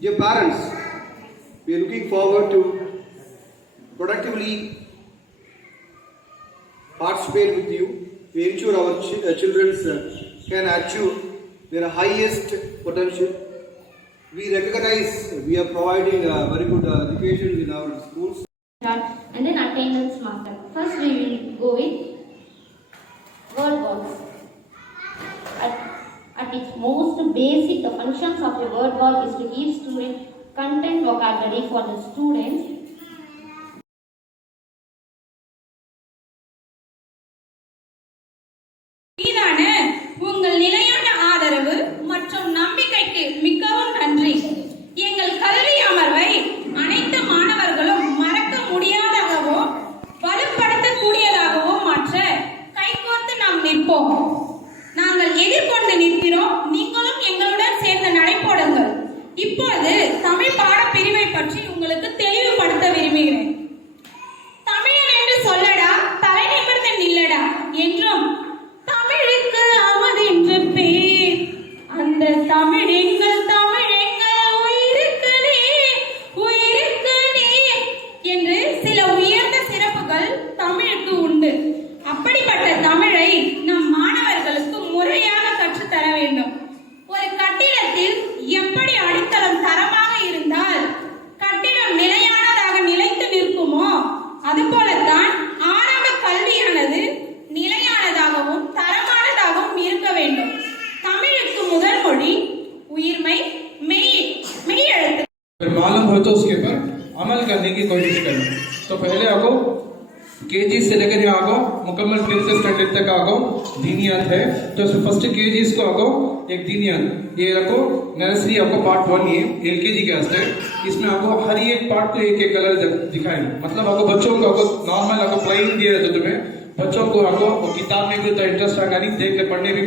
Dear parents, we are looking forward to productively participate with you. We ensure our children can achieve their highest potential. We recognize we are providing very good education in our schools. And then attendance marker. First we will go with word balls. At its most basic, the functions of a word ball is to give students content vocabulary for the students. உங்கள் நிலையான ஆதரவு மற்றும் நம்பிக்கைக்கு மிகவும் நன்றி. எங்கள் கல்வி அமர்வை அனைத்து மாணவர்களும் மறக்க முடியாததாகவும் வலுப்படுத்தக்கூடியதாகவும் மாற்ற கைகோர்த்து நாம் நிற்போம். நாங்கள் எதிர்கொண்டு நிற்கிறோம். நீங்களும் எங்களுடன் சேர்ந்து நடைபோடுங்கள். இப்போது தமிழ் பாடப்பிரிவை பற்றி உங்களுக்கு தெளிவுபடுத்த விரும்புகிறேன். தமிழன் என்று சொல்லடா, தலை நிமிர்ந்து நில்லடா என்றும் தமிழுக்கு அமுதென்று பேர். அந்த தமிழ் எங்கள் தமிழ் எங்கள் உயிருக்கு நீர் உயிருக்கு நீர் என்று சில உயர்ந்த சிறப்புகள் தமிழுக்கு உண்டு. அப்படிப்பட்ட தமிழை நம் மாணவர்களுக்கு முறையாக கற்றுத்தர வேண்டும். ஒரு கட்டிடத்தில் எப்படி அடித்தளம் தரமாக இருந்தால் கட்டிடம் நிலையானதாக நிலைத்து நிற்குமோ அதுபோலத்தான் ஆரம்ப கல்வியானது நிலையானதாகவும் தரமானதாகவும் இருக்க வேண்டும். தமிழுக்கு முதல் மொழி उयरमई मेई எழுத்து. फिर मालूम हो तो उसके ऊपर अमल करने की कोशिश करें. तो पहले आपको केजी से लेकर यहाँ आगो मुकम्मल फिफ्थ स्टैंडर्ड तक आगो दीनियत है. तो फर्स्ट केजीज को आगो एक दीनियत ये रखो. नर्सरी आपको पार्ट 1 ये एलकेजी के वास्ते. इसमें आपको हर एक पार्ट को एक एक कलर दिखाएं. मतलब आपको बच्चों को आपको नॉर्मल आपको प्लेन दिया रहता है तुम्हें. बच्चों को आपको किताब में भी तो इंटरेस्ट आएगा नहीं, देख के पढ़ने भी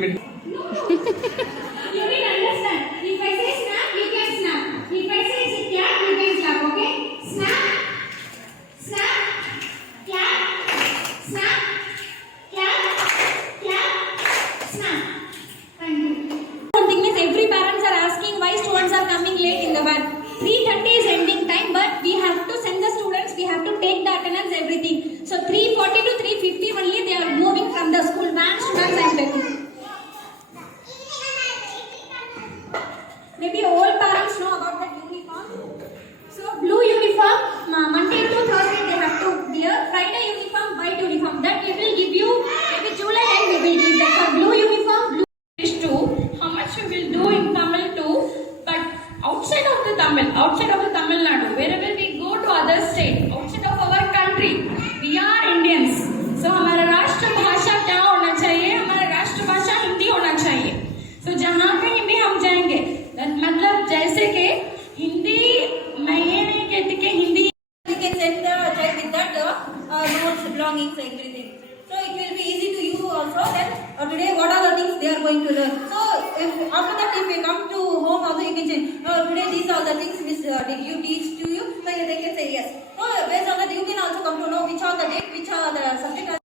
So 3:40 to 3:50 only they are moving from the school van. Students and taking. Maybe all parents know about that uniform. So blue uniform, Monday to Thursday they have to wear. Friday uniform, white uniform. That we will give you. Maybe July and we will give that for blue uniform. Blue is too. How much we will do in Tamil too? But outside of the Tamil Nadu, wherever we go to other state, outside of our country. We are Indians, so हमारा राष्ट्र भाषा क्या होना चाहिए? हमारा राष्ट्र भाषा हिंदी होना चाहिए. So जहाँ कहीं भी हम जाएंगे, मतलब जैसे कि हिंदी, मैं ये नहीं कहती कि Hindi. We can send the child with that notes, belongings, everything. So it will be easy to you also. Then today what are the things they are going to learn? So after that, if you come to home also, you can say today these are the things Miss did you teach to you? So they can say yes. So based on that, you can also come to know which are the date, which are the subject